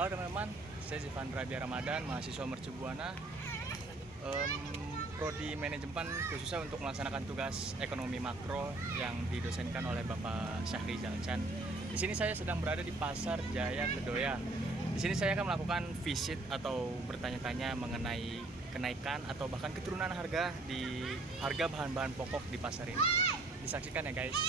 Halo teman-teman, saya Zivan Rabia Ramadan, mahasiswa Mercu Buana, prodi manajemen khususnya untuk melaksanakan tugas ekonomi makro yang didosenkan oleh Bapak Syahrizal Chan. Di sini saya sedang berada di Pasar Jaya Kedoya. Di sini saya akan melakukan visit atau bertanya-tanya mengenai kenaikan atau bahkan keturunan harga di harga bahan-bahan pokok di pasar ini. Disaksikan ya guys.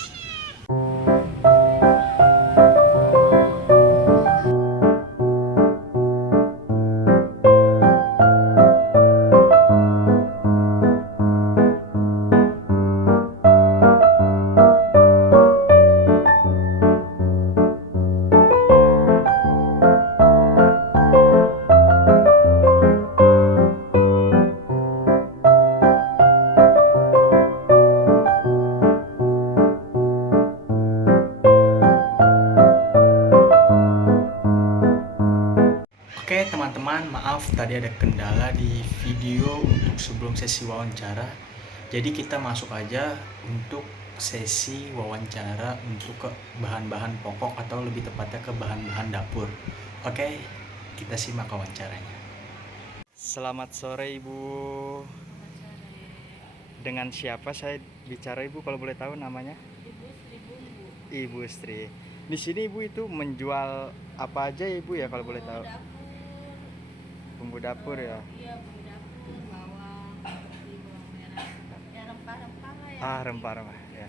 Oke teman-teman, maaf tadi ada kendala di video untuk sebelum sesi wawancara. Jadi kita masuk aja untuk sesi wawancara untuk ke bahan-bahan pokok atau lebih tepatnya ke bahan-bahan dapur. Oke, kita simak wawancaranya. Selamat sore Ibu. Dengan siapa saya bicara Ibu kalau boleh tahu namanya? Ibu Sri Bumbu. Ibu Sri. Di sini Ibu itu menjual apa aja ya Ibu ya kalau boleh tahu? Bumbu dapur ya. Iya, bumbu dapur, bawang, seperti bawang merah. Ya rempah-rempah lah ya. Rempah-rempah ya.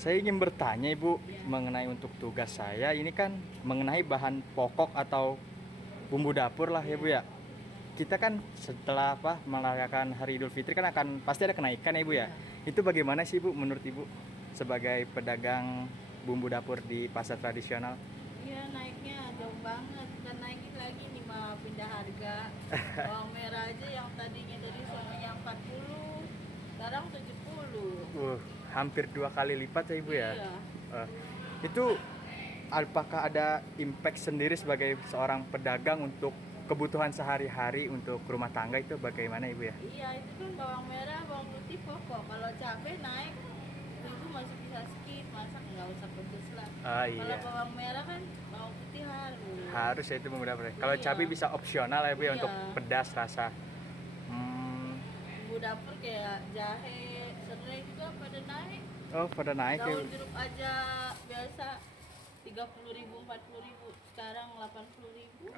Saya ingin bertanya Ibu mengenai untuk tugas saya ini kan mengenai bahan pokok atau bumbu dapur lah ya Bu ya. Kita kan setelah merayakan Hari Idul Fitri kan akan pasti ada kenaikan ya Ibu ya. Itu bagaimana sih Bu menurut Ibu sebagai pedagang bumbu dapur di pasar tradisional? Iya, naiknya jauh banget. Dan naikin lagi nih mah pindah harga. Bawang merah aja yang tadinya dari sononya 40, sekarang 70. Hampir 2 kali lipat ya Ibu ya. Iya. Itu apakah ada impact sendiri sebagai seorang pedagang untuk kebutuhan sehari-hari untuk rumah tangga itu bagaimana Ibu ya? Iya, itu kan bawang merah, bawang putih pokok. Kalau cabai naik, ibu masih bisa skip, masak nggak usah pedes lah. Iya. Kalau bawang merah kan bawang putih harus. Harus ya itu bumbu dapur. Kalau Iya. cabai bisa opsional ya Bu ya Iya. untuk pedas rasa. Bumbu dapur kayak jahe, serai juga pada naik. Oh pada naik ya. Daun jeruk aja biasa 30.000, 40.000, sekarang 80.000.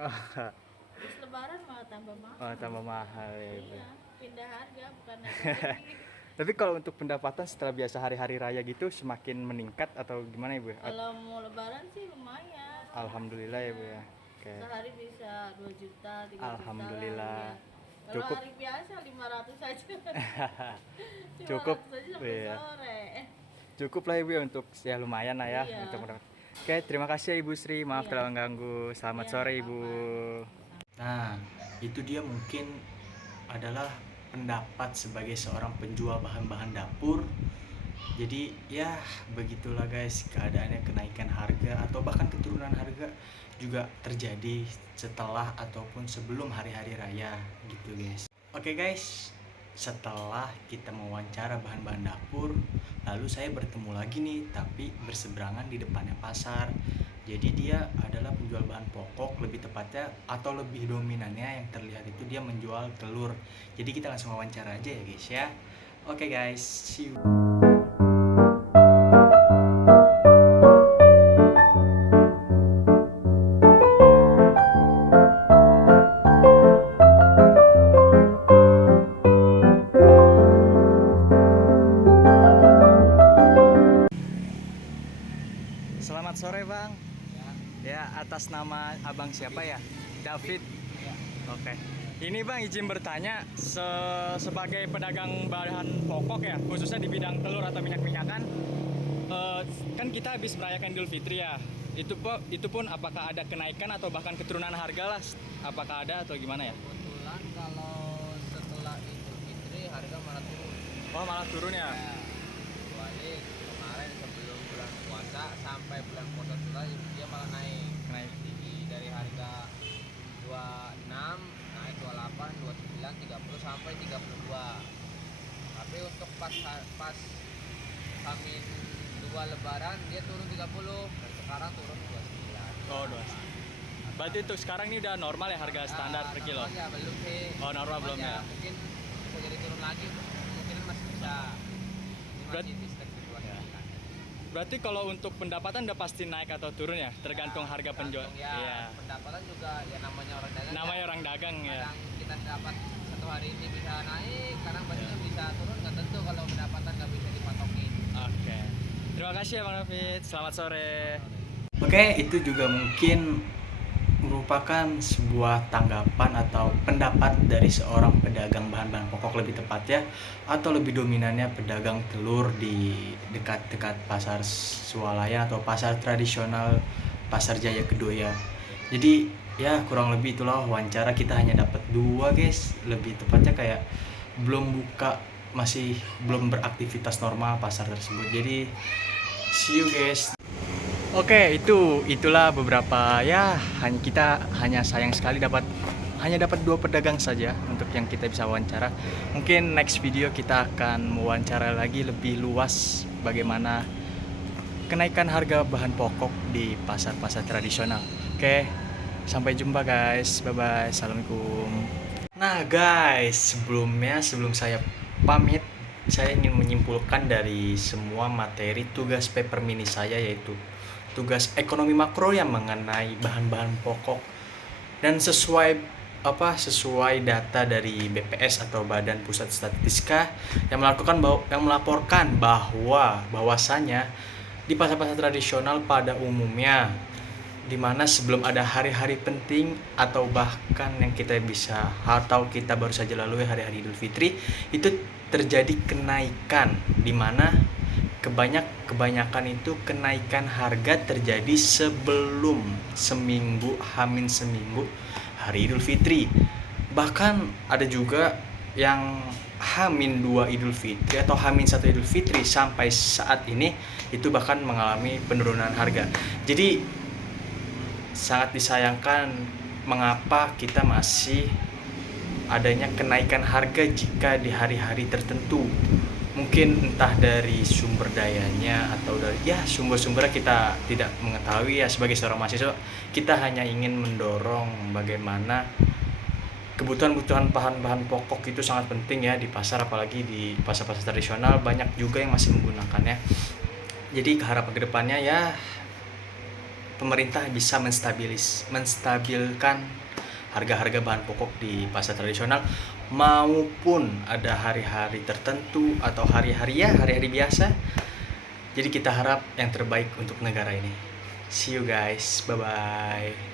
Terus lebaran malah tambah mahal. Oh tambah mahal ya Ibu. Iya, pindah harga bukan naik lagi. Tapi kalau untuk pendapatan setelah biasa hari-hari raya gitu semakin meningkat atau gimana Ibu? Kalau mau lebaran sih lumayan. Alhamdulillah ya Bu ya. Oke. Sehari bisa 2 juta, 3 juta. Alhamdulillah. Lah, ya. Kalau Cukup. hari biasa 500 aja. Cukup. 500 aja sampai Iya. sore. Cukup lah Ibu ya untuk ya lumayan lah ya Iya. untuk mendapat. Oke, terima kasih ya Ibu Sri. Maaf Iya. telah mengganggu. Selamat Iya, sore nggak Ibu. apa-apa. Nah, itu dia mungkin adalah pendapat sebagai seorang penjual bahan-bahan dapur. Jadi ya begitulah guys, keadaannya kenaikan harga atau bahkan keturunan harga juga terjadi setelah ataupun sebelum hari-hari raya gitu guys. Oke guys, setelah kita mewawancara bahan-bahan dapur, lalu saya bertemu lagi nih tapi berseberangan di depannya pasar. Jadi dia adalah penjual bahan pokok, lebih tepatnya atau lebih dominannya yang terlihat itu dia menjual telur. Jadi kita langsung wawancara aja ya guys ya. Oke guys, see you. Selamat sore Bang. Ya, atas nama Abang siapa ya? David. Oke. Ini Bang izin bertanya sebagai pedagang bahan pokok ya, khususnya di bidang telur atau minyak-minyakan. Kan kita habis merayakan Idul Fitri ya. Itu pun apakah ada kenaikan atau bahkan keturunan harga lah? Apakah ada atau gimana ya? Kebetulan kalau setelah Idul Fitri harga malah turun. Oh, malah turun ya. Ya, kecuali kemarin sebelum bulan puasa sampai bulan puasa setelah dia malah naik. Naik. Tinggi dari harga 26 naik 28, 29, 30 sampai 32. Tapi untuk pas Hamin 2 lebaran dia turun 30 dan sekarang turun 29. Oh, 29. Berarti untuk sekarang ini udah normal ya harga standar per kilo? Ya belum sih. Oh, normal belum ya? Mungkin bisa jadi turun lagi, mungkin masih bisa. Ini Berat- masih sistem tujuan Ya. kan. Berarti kalau untuk pendapatan udah pasti naik atau turun ya? Tergantung harga penjual. Ya, Iya. pendapatan juga ya namanya orang dagang. Namanya ya. orang dagang ya. Kadang kita dapat satu hari ini bisa naik, kadang besoknya bisa turun, nggak tentu kalau pendapatan nggak bisa dipatokin. Oke. Terima kasih ya Bang David. Selamat sore. Oke, itu juga mungkin merupakan sebuah tanggapan atau pendapat dari seorang pedagang bahan-bahan pokok lebih tepatnya, atau lebih dominannya pedagang telur di dekat-dekat pasar swalayan atau pasar tradisional Pasar Jaya Kedoya. Jadi ya kurang lebih itulah wawancara, kita hanya dapat 2 guys, lebih tepatnya kayak belum buka, masih belum beraktivitas normal pasar tersebut. Jadi see you guys. Oke, itulah beberapa ya, kita hanya sayang sekali hanya dapat 2 pedagang saja untuk yang kita bisa wawancara. Mungkin next video kita akan mewawancara lagi lebih luas bagaimana kenaikan harga bahan pokok di pasar-pasar tradisional. Oke, sampai jumpa guys. Bye bye. Assalamualaikum. Nah guys, sebelum saya pamit, saya ingin menyimpulkan dari semua materi tugas paper mini saya, yaitu tugas ekonomi makro yang mengenai bahan-bahan pokok, dan sesuai data dari BPS atau Badan Pusat Statistika yang melaporkan bahwasanya di pasar-pasar tradisional pada umumnya, di mana sebelum ada hari-hari penting atau bahkan yang kita baru saja lalui hari-hari Idul Fitri, itu terjadi kenaikan, di mana kebanyakan itu kenaikan harga terjadi sebelum hamin seminggu hari Idul Fitri. Bahkan ada juga yang hamin 2 Idul Fitri atau hamin 1 Idul Fitri sampai saat ini itu bahkan mengalami penurunan harga. Jadi sangat disayangkan mengapa kita masih adanya kenaikan harga jika di hari-hari tertentu. Mungkin entah dari sumber dayanya atau dari sumber-sumbernya kita tidak mengetahui ya. Sebagai seorang mahasiswa, kita hanya ingin mendorong bagaimana kebutuhan bahan-bahan pokok itu sangat penting ya di pasar, apalagi di pasar-pasar tradisional banyak juga yang masih menggunakannya. Jadi harapan kedepannya ya pemerintah bisa menstabilkan harga-harga bahan pokok di pasar tradisional, maupun ada hari-hari tertentu atau hari-hari biasa. Jadi kita harap yang terbaik untuk negara ini. See you guys, bye bye.